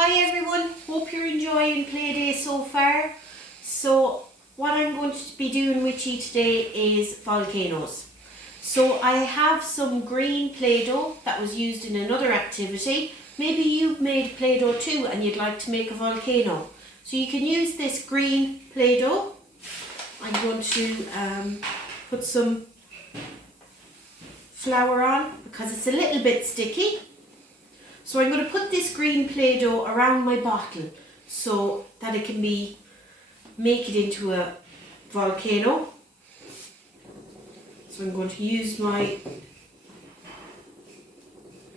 Hi everyone, hope you're enjoying Playday so far. So what I'm going to be doing with you today is volcanoes. So I have some green Play-Doh that was used in another activity. Maybe you've made Play-Doh too and you'd like to make a volcano. So you can use this green Play-Doh. I'm going to put some flour on because it's a little bit sticky. So I'm going to put this green Play-Doh around my bottle so that it can make it into a volcano. So I'm going to use my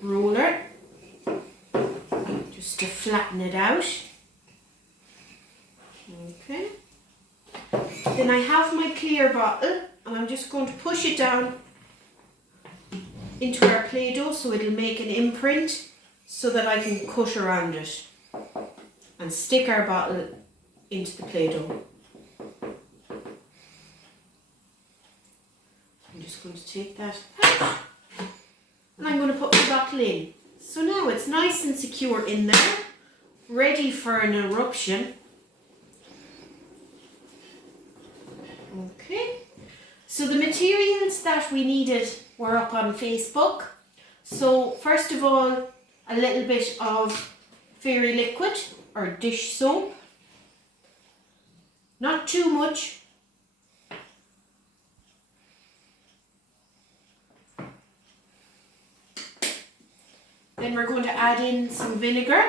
roller just to flatten it out. Okay. Then I have my clear bottle and I'm just going to push it down into our Play-Doh so it'll make an imprint, so that I can cut around it and stick our bottle into the Play-Doh. I'm just going to take that out and I'm going to put my bottle in. So now it's nice and secure in there, ready for an eruption. Okay, so the materials that we needed were up on Facebook. So first of all, a little bit of fairy liquid or dish soap, not too much. Then we're going to add in some vinegar.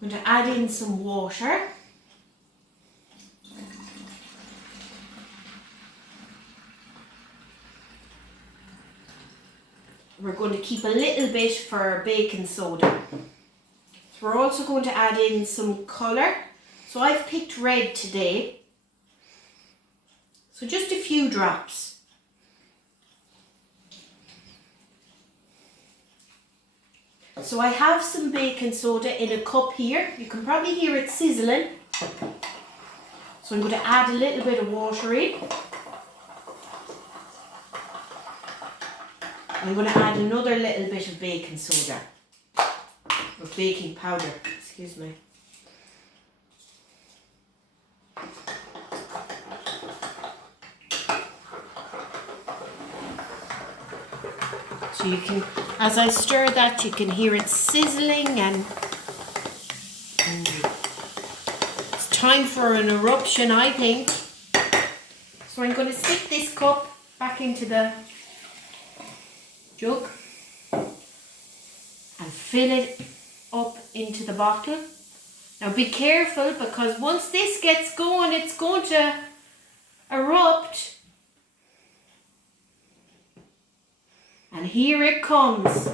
I'm going to add in some water. We're going to keep a little bit for baking soda. So we're also going to add in some colour. So I've picked red today. So just a few drops. So I have some baking soda in a cup here. You can probably hear it sizzling. So I'm going to add a little bit of water in. I'm going to add another little bit of baking soda, or baking powder, excuse me. So you can, as I stir that, you can hear it sizzling and it's time for an eruption, I think. So I'm going to stick this cup back into the jug and fill it up into the bottle. Now be careful, because once this gets going, it's going to erupt. And here it comes.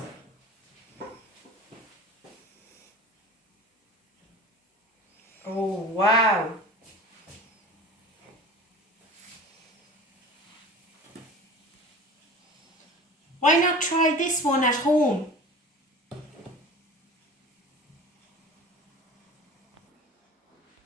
Oh wow. Why not try this one at home?